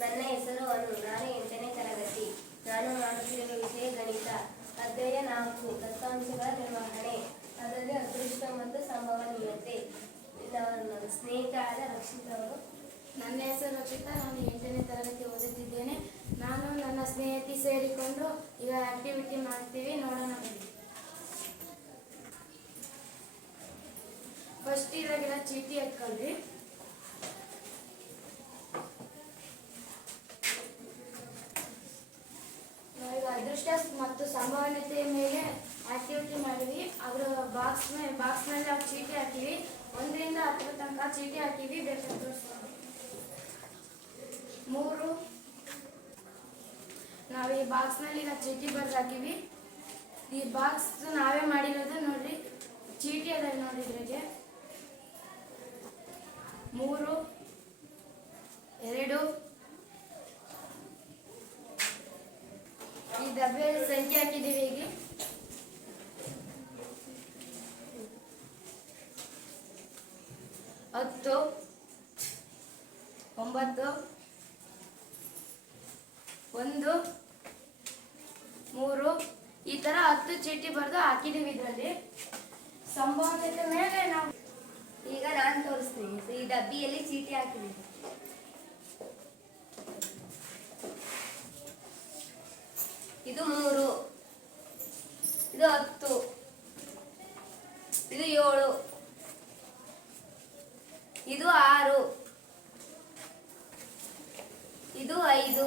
ನನ್ನ ಹೆಸರು ಅನು. ನಾನು 8ನೇ ತರಗತಿ. ನಾನು ಮಾಡುತ್ತಿರುವ ವಿಷಯ ಗಣಿತ. ಅಧ್ಯಾಯ 4 ದತ್ತಾಂಶಗಳ ನಿರ್ವಹಣೆ. ಅದರಲ್ಲಿ ಅದೃಷ್ಟ ಮತ್ತು ಸಂಭವನೀಯತೆ. ನನ್ನ ಸ್ನೇಹಿತರಾದ ರಕ್ಷಿತ್ ಅವರು. ನನ್ನ ಹೆಸರು ರಕ್ಷಿತಾ. ನಾನು 8ನೇ ತರಗತಿ ಓದುತ್ತಿದ್ದೇನೆ. ನಾನು ನನ್ನ ಸ್ನೇಹಿತೆ ಸೇರಿಕೊಂಡು ಈಗ ಆಕ್ಟಿವಿಟಿ ಮಾಡ್ತೀವಿ, ನೋಡೋಣ ಬನ್ನಿ. ಫಸ್ಟ್ ಇರಾಗಿರೋ ಚೀಟಿ ಎತ್ಕೊಳ್ರಿ. ನಾವೀಗ ಅದೃಷ್ಟ ಮತ್ತು ಸಂಭವನೀಯತೆಯ ಮೇಲೆ ಆಕ್ಟಿವಿಟಿ ಮಾಡಿವಿ. ಅದರ ಬಾಕ್ಸ್ನಲ್ಲಿ ನಾವು ಚೀಟಿ ಹಾಕಿವಿ. 1ರಿಂದ 10 ತನಕ ಚೀಟಿ ಹಾಕಿವಿ. ಬೇಕಾದ್ರೆ ತೋರಿಸ್ಕೊಂಡು 3 ನಾವು ಈ ಬಾಕ್ಸ್ನಲ್ಲಿ ಈಗ ಚೀಟಿ ಬರೆದು ಹಾಕಿವಿ. ಈ ಬಾಕ್ಸ್ ನಾವೇ ಮಾಡಿರೋದು ನೋಡ್ರಿ. ಚೀಟಿ ಅದ ನೋಡಿದ್ರಿಗೆ 3, 2 ಈ ಡಬ್ಬಿಯಲ್ಲಿ ಸಂಖ್ಯೆ ಹಾಕಿದ್ದೀವಿ. ಈಗ 10, 9, 1, 3 ಈ ತರ 10 ಚೀಟಿ ಬರೆದು ಹಾಕಿದ್ದೀವಿ. ಇದರಲ್ಲಿ ಸಂಭವನೀಯತೆ ಮೇಲೆ ನಾವು ಈಗ ನಾನು ತೋರಿಸ್ತೀನಿ. ಈ ಡಬ್ಬಿಯಲ್ಲಿ ಚೀಟಿ ಹಾಕಿದ್ದೀನಿ. ಇದು 3, ಇದು 10, ಇದು 7, ಇದು 6, ಇದು 5,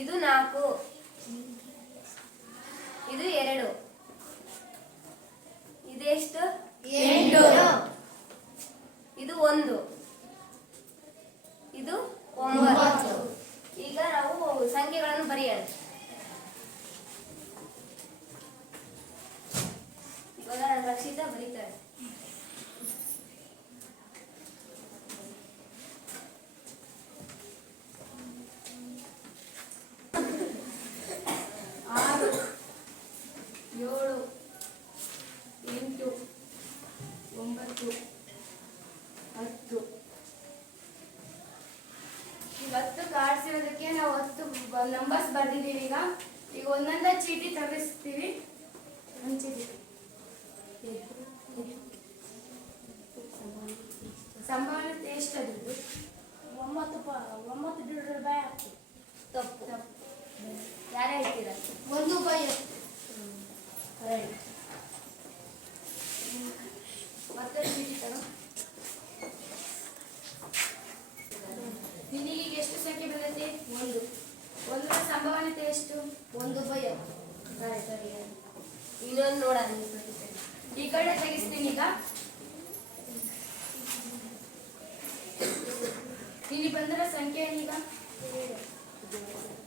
ಇದು 4, ಇದು 2, ಇದೆಷ್ಟು 8, ಇದು 1, ಇದು 9. ಈಗ ನಾವು ಸಂಖ್ಯೆಗಳನ್ನು ಬರೆಯೋಣ. ಇವಾಗ ರಕ್ಷಿತಾ ಬರೀತಾರೆ. ಈಗ 10 ಕಾರ್ಡ್ಸ್ ಇರೋದಕ್ಕೆ ನಾವು 10 ನಂಬರ್ಸ್ ಬರ್ದಿದ್ದೀವಿ. ಈಗ ಒಂದೊಂದೇ ಚೀಟಿ ತರಿಸ್ತೀವಿ. ಒಂದು ಚೀಟಿ ಸಂಭಾವನೀಯತೆ ಎಷ್ಟು ಅದ್ರದ್ದು? 9 ರೂಪಾಯಿ ಆಗ್ತದೆ. ತಪ್ಪು. ಯಾರು ಹೇಳ್ತೀರಾ? 1/10. ಮತ್ತೆ ಚೀಟಿ ತರೋ. ನಿನಗೆ ಈಗ ಎಷ್ಟು ಸಂಖ್ಯೆ ಬಂದೈತಿ? 1. 1ರ ಸಂಭವನೀಯತೆ ಎಷ್ಟು? 1/10. ಸರಿ. ಇನ್ನೊಂದು ನೋಡೋಣ. ಈ ಕಡೆ ತೆಗಿಸ್ತೀನಿ. ಈಗ ಇಲ್ಲಿ ಬಂದಿರೋ ಸಂಖ್ಯೆ ಏನೀಗ?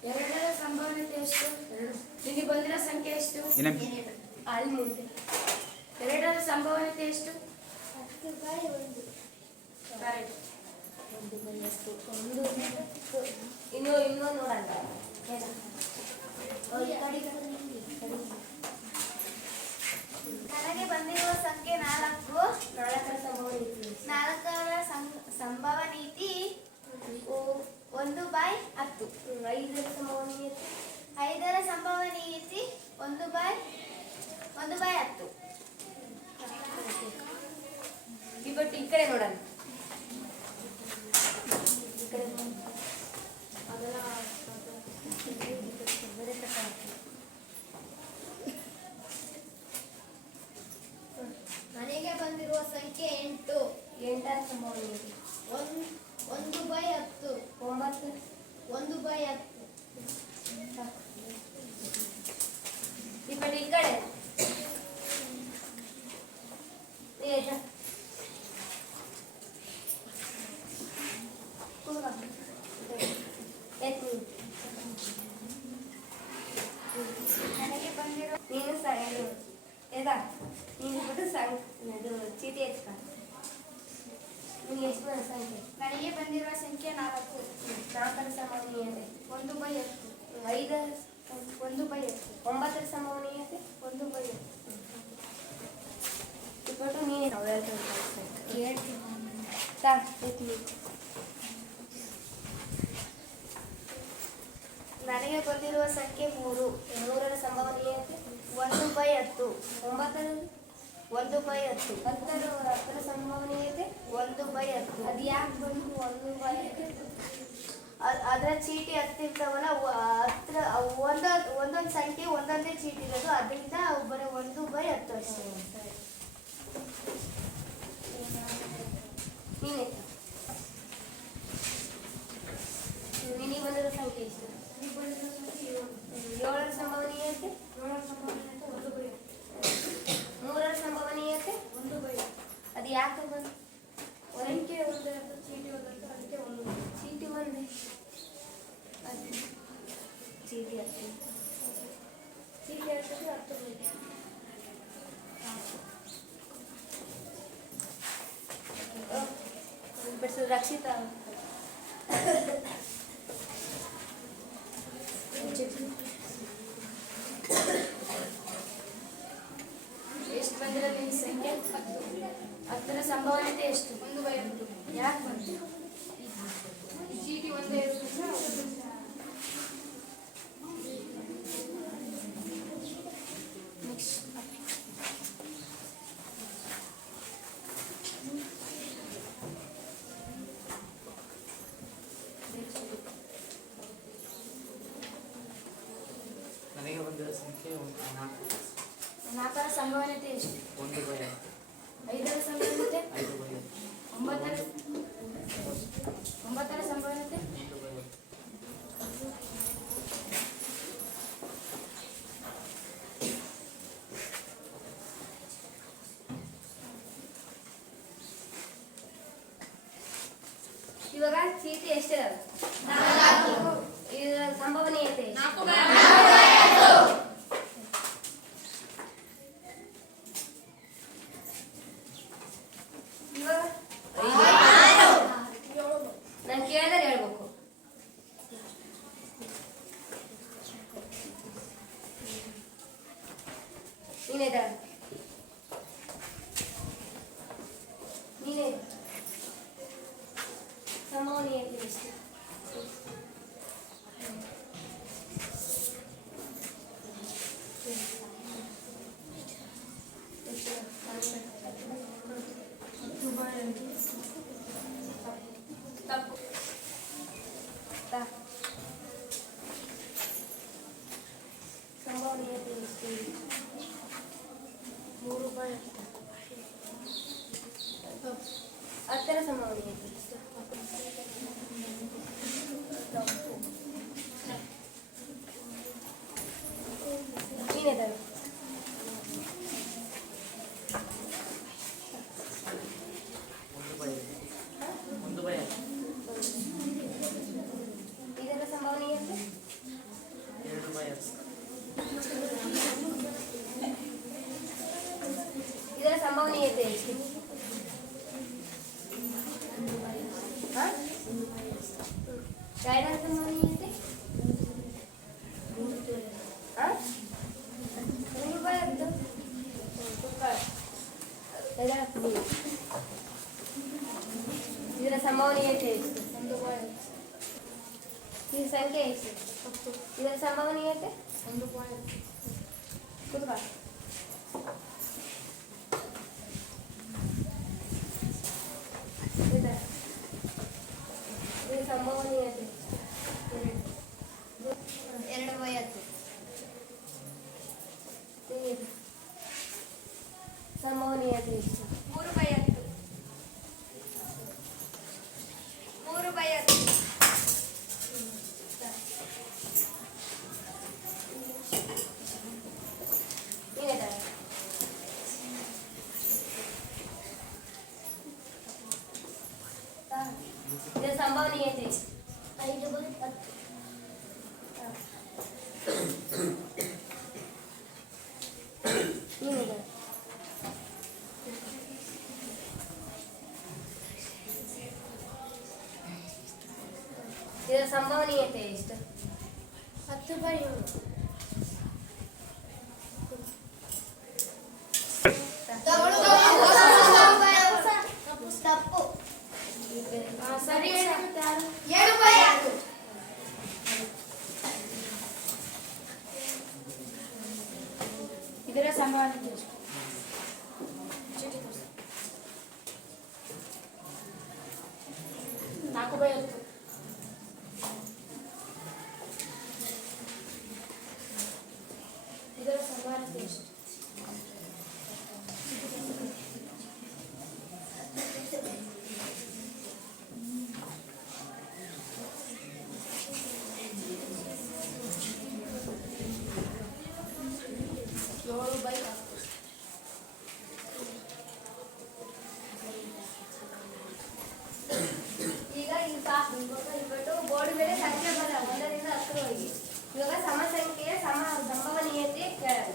2ರ ಸಂಭವನೀಯತೆ ಎಷ್ಟು? ಇಲ್ಲಿ ಬಂದಿರೋ ಸಂಖ್ಯೆ ಎಷ್ಟು? ಅಲ್ಲಿ ಮುಂದೆ 2ರ ಸಂಭವನೀಯತೆ ಎಷ್ಟು? 10/1. ಕರೆಕ್ಟ್. ಇನ್ನೊಂದು ನೋಡೋಣ. ನನಗೆ ಬಂದಿರುವ ಸಂಖ್ಯೆ 4. 4ರ ಸಂಭವನೀಯತೆ 4ರ ಸಂಭವನೀಯತೆ 1/10. 5ರ ಸಂಭವನೀಯತೆ 5ರ ಸಂಭವನೀಯತೆ 1/10. ಬಟ್ ಈ ಕಡೆ ನೋಡೋಣ. ನನಗೆ ಬಂದಿರುವ ಸಂಖ್ಯೆ 8. 8ರ ಸಂಭವನೀಯತೆ 1/10. 9. 1/10. ಬಟ್ ಈ ಕಡೆ ನನಗೆ ಬಂದಿರುವ ನೀನು ನೀನು ಬಿಟ್ಟು ಇದು ಚೀಟಿ ಎತ್ಕ. ನಿಮ್ಗೆ ಎಷ್ಟು ಬರೋ ಸಂಖ್ಯೆ? ನನಗೆ ಬಂದಿರುವ ಸಂಖ್ಯೆ 4. 4ರ ಸಂಭವನೀಯತೆ 1/10. 5ರ 1/10. 9ರ ಸಂಭವನೀಯತೆ 1/10. ಇಪ್ಪಟ್ಟು ನೀನು ಹೇಳ್ತೀನಿ. ನನಗೆ ಬಂದಿರುವ ಸಂಖ್ಯೆ 3. 3ರ ಸಂಭವನೀಯತೆ 1/10. 9ರಲ್ಲಿ 1/10. 10ರ ಸಂಭವನೀಯತೆ 1/10. ಅದು ಯಾಕೆ ಬಂತು 1/10? ಅದರ ಚೀಟಿ ಹತ್ತಿರ್ತವಲ್ಲ, ಹತ್ರ ಒಂದೊಂದು ಸಂಖ್ಯೆ ಒಂದೊಂದೇ ಚೀಟಿ ಇರೋದು, ಅದರಿಂದ ಬರೀ 1/10 ಅಷ್ಟೇ. ನೀನೇ ನಿನಗೆ ಬಂದಿರೋ ಸಂಖ್ಯೆ ಎಷ್ಟು? 7ರ ಸಂಭವನೀಯತೆ 3ರ ಸಂಭವನೀಯತೆ 1/10. ಅದು ಯಾಕೆ ಬಂತು? ಸಂಖ್ಯೆ ಒಂದೇ ಚೀಟಿ ಒಂದಂತ, ಅದಕ್ಕೆ 1. ಚೀಟಿ ಒಂದೇ ಅದು ಚೀಟಿ ಹತ್ತಿ ಚೀಟಿ ಹೇಳ್ತದೆ 10. ಬಿಡಿಸಿದ ರಕ್ಷಿತಾ ಎಷ್ಟು ಬಂದಿರೋದು ಈ ಸಂಖ್ಯೆ? 10ರ ಸಂಭವನೀಯತೆ ಎಷ್ಟು? 1/10. ಯಾಕೆ ಬಂತು? ಚೀಟಿ ಒಂದೇ ಇರೋದ್ರಿಂದ ನನಗೆ ಬಂದಿರೋ ಸಂಖ್ಯೆ 4. 4ರ ಸಂಭವನೀಯತೆ ಎಷ್ಟು? 1/5. 5ರ ಸಂಭವನೀಯತೆ 5/5. 9ರ ಸಂಭವನೀಯತೆ 1/5. ಇವಾಗ ಚೀಟಿ ಎಷ್ಟಿದಾವೆ? ಇದರ ಸಂಭವನೀಯತೆ ಎಷ್ಟು? ಇವಾಗ ನಾನು ಕೇಳಿದ್ರೆ ಹೇಳ್ಬೇಕು. ನೀನೇ ಸಂಭವನೀಯತೆ ಎಷ್ಟು? ತಪ್ಪು. ಸಂಭವನೀಯತೆ ಎಷ್ಟು? 3/10. 10ರ ಸಂಭವನೀಯತೆ ಎಷ್ಟು? ತಪ್ಪು. ನೀನೇ ತರ 1/5. ಇದರ ಸಂಭವನೀಯತೆ 2/10. ಇದರ ಸಂಭವನೀಯತೆ ಎಷ್ಟು? ಎರಡರ ಸಂಭವನೀಯತೆ 3/10. ಇದರ ಸಂಭವನೀಯತೆ ಎಷ್ಟು? 1/10. ಈ ಸಂಖ್ಯೆ ಎಷ್ಟು? ಇದರ ಸಂಭವನೀಯತೆ 1/10. ಕೂತ್ಕೊ. ಇದರ ಸಂಭವನೀಯತೆ 2/10. ಸಂಭವನೀಯತೆ ಎಷ್ಟು? 3/10. 3/10. ನೀನೇ ತರ ಇದರ ಸಂಭವನೀಯತೆ ಎಷ್ಟು? 5/10. ನೀನೇ ತರ ಇದರ ಸಂಭವನೀಯತೆ ಎಷ್ಟು? 10/7. ತಪ್ಪು. ಸರಿ ಹೇಳಿಬಿಟ್ಟು ಯಾರು? 7/10. ಸಂಭವನೀಯತೆ ಎಷ್ಟು? ಚೀಟಿ ತೋರಿಸಿ. 4/10. ಇದರ ಸಂಭವನೀಯತೆ ಎಷ್ಟು? 7/10. ಈಗ ಈ ಸಾಕು ಇಟ್ಬಿಟ್ಟು ಬೋರ್ಡ್ ಮೇಲೆ ಸಂಖ್ಯೆ ಬರ 1ರಿಂದ 10ರವರೆಗೆ. ಇವಾಗ ಸಮಸಂಖ್ಯೆಯ ಸಂಭವನೀಯತೆ ಕೇಳೋಣ.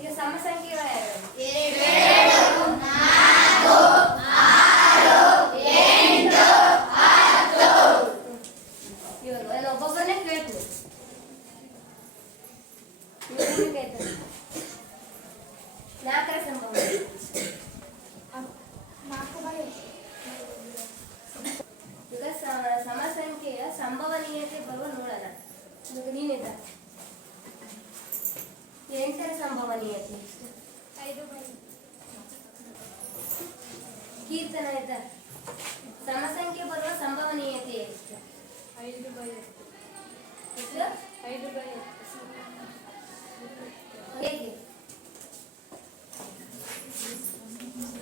ಈಗ ಸಮಸಂಖ್ಯೆಗಳು ಯಾವ್ಯಾವು? 2, 4, 8, 10. ಇವಾಗ ನಾನು ಒಬ್ಬೊಬ್ಬರನ್ನೇ ಕೇಳ್ತೀನಿ. ಇವ್ರನ್ನ ಕೇಳ್ತೀನಿ. 4ರ ಸಂಭವನೀಯತೆ 4/10. ಈಗ ಸಮಸಂಖ್ಯೆಯ ಸಂಭವನೀಯತೆ ಬರುವ ನೋಡೋಣ. ಇವಾಗ ನೀನಿದ್ದ 8ರ ಸಂಭವನೀಯತೆ ಎಷ್ಟು? 5/10. ಕೀರ್ತನ ಇದ್ದ ಸಮಸಂಖ್ಯೆ ಬರುವ ಸಂಭವನೀಯತೆ ಎಷ್ಟು? 5/10. ಎಷ್ಟು? 5/10. ಹೇಗೆ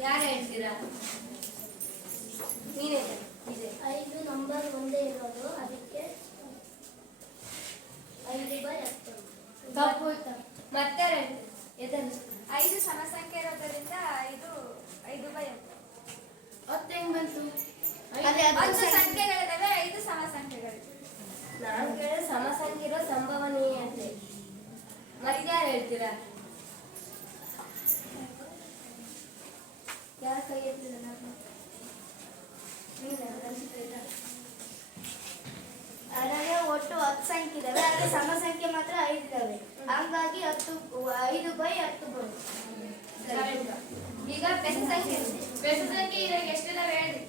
ಯಾರು ಹೇಳ್ತೀರಾ? ನೀನೇ ಇದೆ 5 ನಂಬರ್ ಒಂದೇ ಇರೋದು, ಅದಕ್ಕೆ 5/10. ತಪ್ಪು. ಮತ್ತೆ ಎದನ್ನು 5 ಸಮಸಂಖ್ಯೆ ಇರೋದ್ರಿಂದ 5/10. 10 ಹೆಂಗ್ ಬಂತು? ಅದೇ ಅದು 10 ಸಂಖ್ಯೆಗಳಿದಾವೆ, 5 ಸಮಸಂಖ್ಯೆಗಳಿವೆ. ನಾನು ಕೇಳಿದ ಸಮಸಂಖ್ಯೆ ಇರೋ ಸಂಭವನೀಯತೆ. ಮತ್ತೆ ಯಾರು ಹೇಳ್ತೀರಾ? ಯಾರು ಕೈ ಎತ್ತಿಲ್ಲ? ಅದರಲ್ಲಿ ಒಟ್ಟು 10 ಸಂಖ್ಯೆ ಇದಾವೆ, ಆದರೆ ಸಮಸಂಖ್ಯೆ ಮಾತ್ರ 5 ಇದಾವೆ. ಹಂಗಾಗಿ 5/10 ಬರುತ್ತೆ. ಈಗ ಬೆಸ ಸಂಖ್ಯೆ ಬೆಸ ಸಂಖ್ಯೆ ಇವಾಗ ಎಷ್ಟಿದಾವೆ ಹೇಳಿ?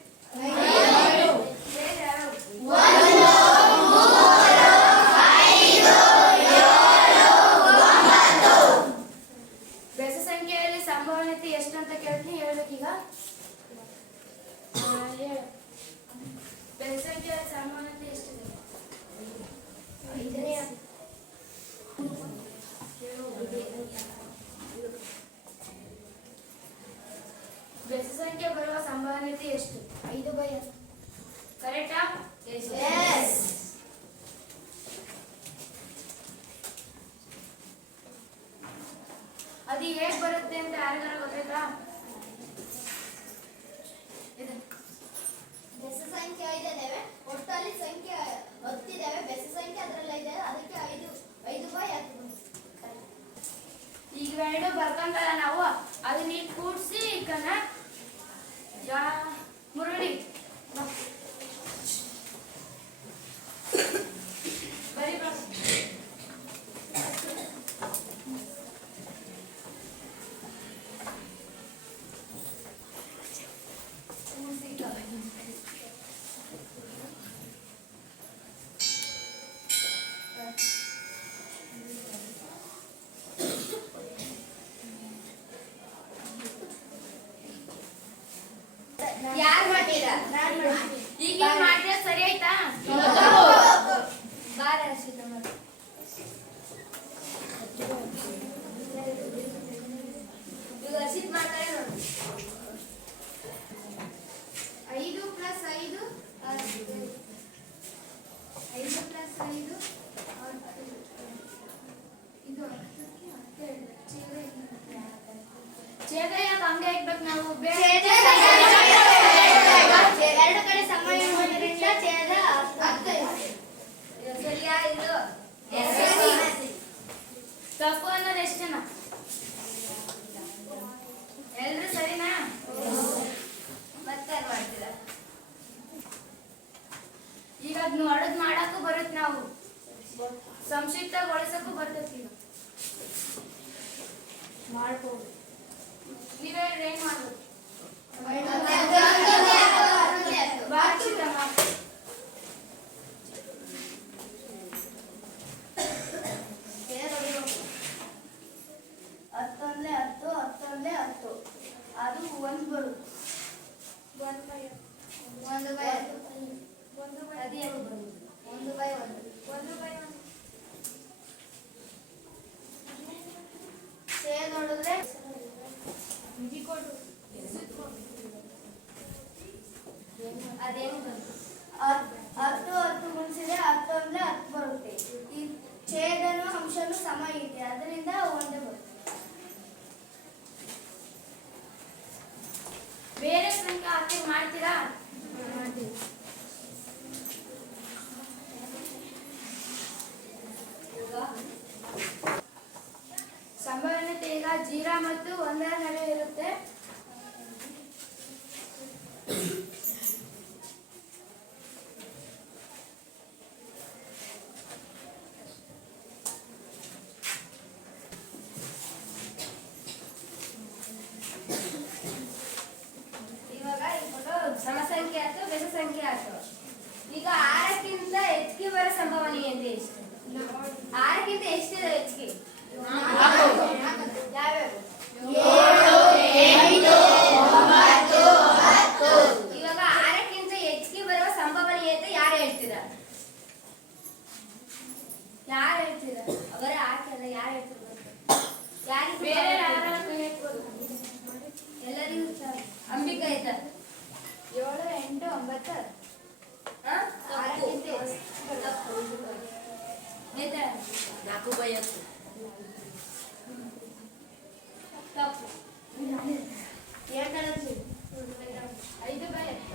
ಹೇಳಿ ಯಾರು? ಬೆಸ ಸಂಖ್ಯೆಯಲ್ಲಿ ಸಂಭವನೀಯತೆ ಎಷ್ಟು ಅಂತ ಕೇಳ್ತೀನಿ, ಹೇಳ್ಬೇಕೀಗ. ಹೇಳು. ಬೆಸ ಸಂಖ್ಯೆಯಲ್ಲಿ ಸಂಭವನೀಯತೆ ಎಷ್ಟಿದೆ? 5ನೇ ಬೆಸ ಸಂಖ್ಯೆ ಬರುವ ಸಂಭವನೀಯತೆ ಎಷ್ಟು? 5/10. ಕರೆಕ್ಟಾ? Yes. ಅದು ಹೇಗ್ ಬರುತ್ತೆ ಅಂತ ಯಾರಿಗಾರ ಗೊತ್ತಾಯ್ತಾ? ಇದು ಬೆಸ ಸಂಖ್ಯೆ 5 ಇದಾವೆ, ಒಟ್ಟಲ್ಲಿ ಸಂಖ್ಯೆ 10 ಇದಾವೆ. ಬೆಸ ಸಂಖ್ಯೆ ಅದರಲ್ಲಿ 5 ಇದೆ, ಅದಕ್ಕೆ 5/10. ಈಗ ಎರಡು ಬರ್ಕೊಂತಲ್ಲ ನಾವು, ಅದನ್ನ ಈಗ ಕೂಡಿಸಿ ಮುರುಳಿ ಬರೀ ಬಾ. ಯಾರು ಮಾಡ್ತೀರಾ? ಈಗ ಮಾಡಿದ್ರೆ ಸರಿ ಆಯ್ತಾ? ಬಾರ ಹರ್ಷಿತ ಮಾಡಿ. ಈಗ ಹರ್ಷಿತ್ ಮಾಡ್ತಾರೆ ನೋಡಿ. 5 + 5 5 + 5 ಇದು 10. ಛೇದ ಯಾಕೆ ಹಂಗೆ ಇಡ್ಬೇಕು ನಾವು? ಎರಡು ಕಡೆ ಸಮ ಇರುವುದರಿಂದ ಛೇದ 10. ಇದು ಸರಿಯಾ? ಇದು ತಪ್ಪು ಅನ್ನೋದು ಎಷ್ಟು ಜನ? ಎಲ್ರು ಸರಿನಾ? ಮತ್ತೆ ಏನ್ ಮಾಡ್ತೀರಾ? ಈಗ ಅದ್ನ ಹೊಡೆದ್ ಮಾಡಕ್ಕೂ ಬರುತ್ತೆ, ನಾವು ಸಂಕ್ಷಿಪ್ತಗೊಳಿಸಕ್ಕೂ ಬರ್ತೈತಿ. ಈಗ ಮಾಡ್ಬೋದು. ನೀವೇ ಏನ್ ಮಾಡ್ಬೋದು? 1 ಬೈ 10. ಅದು ಹೆಂಗ್ ಬಂತು? 1 ಬೈ 1. ಸೇವ್ ನೋಡಿದ್ರೆ ಅದು ಹೆಂಗ್ ಬಂತು? 10 ಗುಣಿಸಿದ್ರೆ 10 ಅಂದ್ರೆ 10 ಬರುತ್ತೆ. ಈ ಛೇದನ ಅಂಶನೂ ಸಮ ಇದೆ, ಅದರಿಂದ ಒಂದೇ ಬರುತ್ತೆ. ಬೇರೆ ಸಂಖ್ಯೆ ಹಾಕಿ ಮಾಡ್ತೀರಾ? ಮಾಡ್ತೀವಿ. ಸಂಭವನೀಯತೆ ಈಗ 0 ಮತ್ತು 1 ನಡುವೆ ಇರುತ್ತೆ. ಇವಾಗ ಸಮಸಂಖ್ಯೆ ಆಯ್ತು, ಬೆಸ ಸಂಖ್ಯೆ ಆಯ್ತು. ಈಗ 6ಕ್ಕಿಂತ ಹೆಚ್ಚಿಗೆ ಬರೋ ಸಂಭವನೀಯತೆ ಎಷ್ಟು? 6ಕ್ಕಿಂತ ಎಷ್ಟು ಹೆಚ್ಚಿಗೆ? ಯಾವ್ಯಾವು? ಇವಾಗ 6ಕ್ಕಿಂತ ಹೆಚ್ಚಿಗೆ ಬರುವ ಸಂಭವನೀಯತೆ ಯಾರು ಹೇಳ್ತೀರಾ? ಯಾರು ಹೇಳ್ತೀರಾ? ಅವರೇ ಹಾಕಲ್ಲ, ಯಾರು ಹೇಳ್ತೀರಾ? ಯಾರಿಗೆ ಬೇರೆ ಯಾರಾದ್ರೂ ಹೇಳ್ಬೋದು. ಎಲ್ಲರಿಗೂ ಅಂಬಿಕಾ ಆಯ್ತಾ? 7, 8, 9. ಹಾ? 6ಕ್ಕಿಂತ ಹೆಚ್ಚು. ಆಯ್ತಾ? 4 ಬೈ 10. ತಪ್ಪು. 5 ಬೈ 10.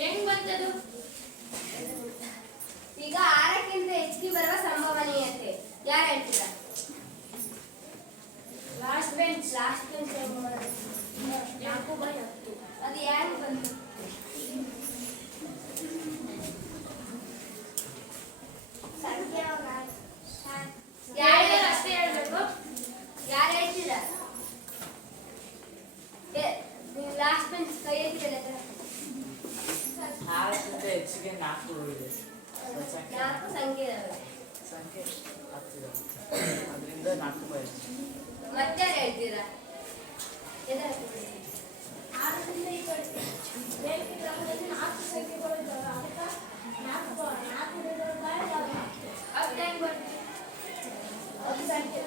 ಹೆಂಗ್ ಬಂತದು? ಈಗ 6ಕ್ಕಿಂತ ಹೆಚ್ಚಿಗೆ ಬರುವ ಸಂಭವನೀಯತೆ ಯಾರು ಹೇಳ್ತೀರಾ? Last bench. Last bench 4 by 10. ಅದು ಯಾರು ಬಂತು? ಸಂಖ್ಯೆ ಯಾರು ಅಷ್ಟೇ ಹೇಳ್ಬೇಕು. ಯಾರು ಹೇಳ್ತೀರಾ? ಲಾಸ್ಟ್ ಬೆಂಚ್ ಕೈ ಎತ್ತಿರಲ್ಲ. 6ಕ್ಕಿಂತ ಹೆಚ್ಚಿಗೆ 4 ಇದೆ. 4 ಸಂಖ್ಯೆ ಇದಾವೆ. ಸಂಖ್ಯೆ 10 ಇದೆ. ಅದರಿಂದ 4 ಬೈ 10. ಮತ್ತೆ ಯಾರು ಹೇಳ್ತೀರಾ? ಎದುರು ಹಾಕ್ತೀರಾ? 6ರಿಂದ ಈ ಕಡೆ ಬೇರೆ ಕ್ರಮದಲ್ಲಿ 4 ಸಂಖ್ಯೆಗಳು ಇದ್ದಾವೆ. ಅದಕ್ಕೆ 4 ಅದು ಹೆಂಗ್ ಬರ್ತದೆ? 10 ಸಂಖ್ಯೆ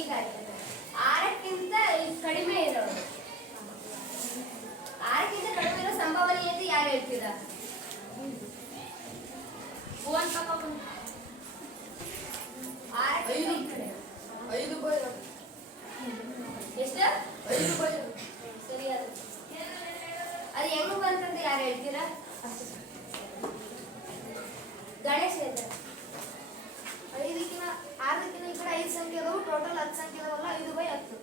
ಈಗ 6ಕ್ಕಿಂತ ಕಡಿಮೆ ಇರೋದು, 6ಕ್ಕಿಂತ ಕಡಿಮೆ ಇರೋ ಸಂಭವನೀಯತೆ ಯಾರು ಹೇಳ್ತೀರಾ? ಫೋನ್ ತಗೊಂಡ್ಬಂದು 6ಕ್ಕಿಂತ ಈ ಕಡೆ. 5 ಬೈ ಎಷ್ಟು? 5 ಬೈ ಸರಿ. ಅದು ಹೆಂಗ್ ಬಂತಂತ ಯಾರು ಹೇಳ್ತೀರಾ? ಗಣೇಶ್ ಹೇಳ್ತಾರೆ. 5ಕ್ಕಿಂತ 6ಕ್ಕಿಂತ ಈ ಕಡೆ 5 ಸಂಖ್ಯೆ ಅದಾವು. ಟೋಟಲ್ 10 ಸಂಖ್ಯೆ ಅದಾವಲ್ಲ, 5 ಬೈ 10.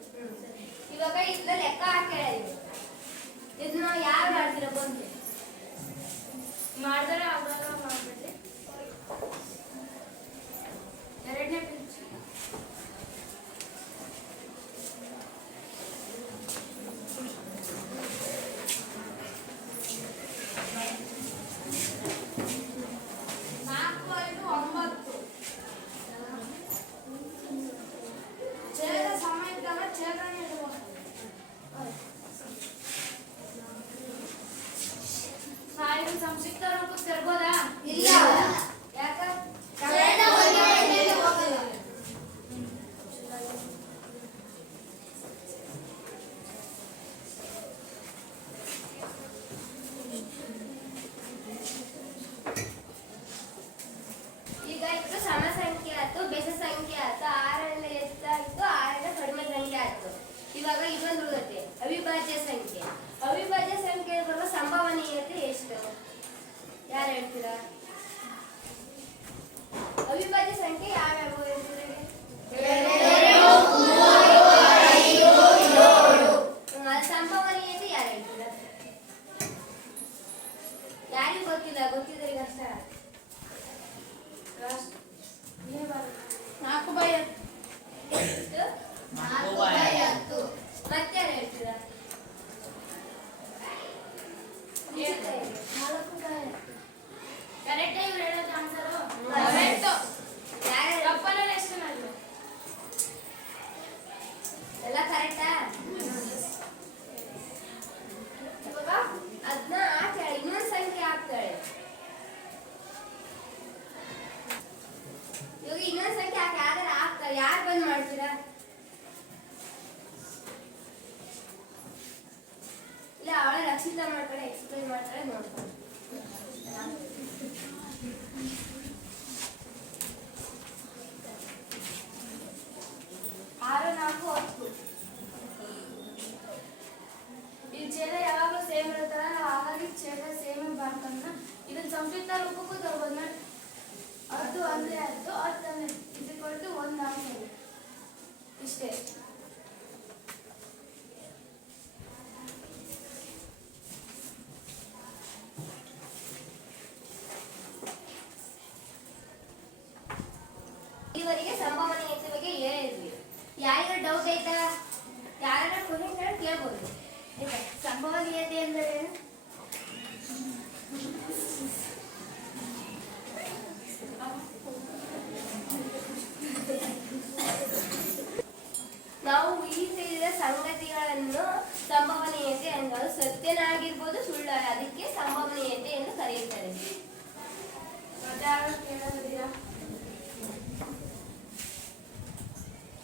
ಇವಾಗ ಇದನ್ನ ಲೆಕ್ಕ ಹಾಕಿ ಹೇಳಿದ್ವಿ. ಇದನ್ನ ಯಾರು ಮಾಡ್ತೀರಾ ಬಂದು? ಮಾಡಿದ್ರೆ ಅವಾಗ ಮಾಡ್ಬಿಡ್ಲಿ. 2ನೇ ಬೆಂಚ್. ಸಂಕ್ಷಿಪ್ತವ್ರು ಕೂತಿರ್ಬೋದಾ? ಇಲ್ಲ. ಯಾಕ? ಈಗ ಇಷ್ಟು ಸಮ ಸಂಖ್ಯೆ ಆಯ್ತು, ಬೆಸ ಸಂಖ್ಯೆ ಆಯ್ತು, 6 ಹೆಚ್ಚಾಯ್ತು, 6 ಕಡಿಮೆ ಸಂಖ್ಯೆ ಆಯ್ತು. ಇವಾಗ ಇದೊಂದು ಉಳಿದೈತೆ ಅವಿಭಾಜ್ಯ ಸಂಖ್ಯೆ. ಅವಿಭಾಜ್ಯ ಸಂಖ್ಯೆ ಬರುವ ಸಂಭವನೀಯತೆ ಎಷ್ಟು? ಯಾರು ಹೇಳ್ತೀರಾ? ಅವಿಭಾಜ್ಯ ಸಂಖ್ಯೆ ಯಾವ್ಯಾವು ಹೇಳ್ತೀರಾ? ಸಂಭವನೀಯತೆ ಯಾರು ಹೇಳ್ತೀರಾ? ಯಾರಿಗೂ ಗೊತ್ತಿಲ್ಲ, ಗೊತ್ತಿದ್ರೆ ಕಷ್ಟ. 4 ಬೈ 10. ಎಷ್ಟು? 4 ಬೈ 10. ಮತ್ತೆ ಯಾರು ಹೇಳ್ತೀರಾ? 4 ಬೈ 10. ಕರೆಕ್ಟ್ ಇವ್ರು ಹೇಳೋದು ಆನ್ಸರು. ಯಾರು ಎಕ್ಸ್ಪ್ಲೇನ್ ಮಾಡ್ತೀರಾ? ಇಲ್ಲ ಅವಳ ರಕ್ಷಿತಾ ಮಾಡ್ತಾರೆ, ಎಕ್ಸ್ಪ್ಲೇನ್ ಮಾಡ್ತಾರೆ ನೋಡ್ತಾರೆ. 6, 4, 10. ಈ ಛೇದ ಯಾವಾಗಲೂ ಸೇಮ್ ಇರುತ್ತಲ್ಲ, ನಾವು ಹಾಗಾಗಿ ಛೇದ ಸೇಮ್ ಬರ್ತಂತ ಇದನ್ನ ಸಂಕ್ಷಿಪ್ತ ರೂಪಕ್ಕೂ ತಗೋಬೋದು. 10 ಅಂದರೆ 10, 10 ಅಂದರೆ ಇದು 1 ಆಗ್ತದೆ. ಇಷ್ಟೇ. ಇಲ್ಲಿವರೆಗೆ ಸಂಭವನೀಯತೆ ಬಗ್ಗೆ ಹೇಳಿದ್ವಿ. ಯಾರಿಗಾರು ಡೌಟ್ ಐತಾ? ಯಾರು ಕ್ವಶನ್ ಕೇಳ್ಬೋದು. ಆಯ್ತಾ? ಸಂಭವನೀಯತೆ ಅಂದರೆ ಏನು? ನಾವು ಈ ತಿಳಿದ ಸಂಗತಿಗಳನ್ನು ಸಂಭವನೀಯತೆ ಎಂದರು. ಸತ್ಯನಾಗಿರ್ಬೋದು, ಸುಳ್ಳು, ಅದಕ್ಕೆ ಸಂಭವನೀಯತೆ ಎಂದು ಕರೆಯುತ್ತಾರೆ.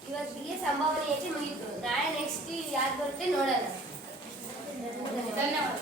ಇವತ್ತಿಗೆ ಸಂಭವನೀಯತೆ ಮುಗಿತು. ನಾಳೆ ನೆಕ್ಸ್ಟ್ ಯಾರು ಬರುತ್ತೆ ನೋಡೋಣ. ಧನ್ಯವಾದ.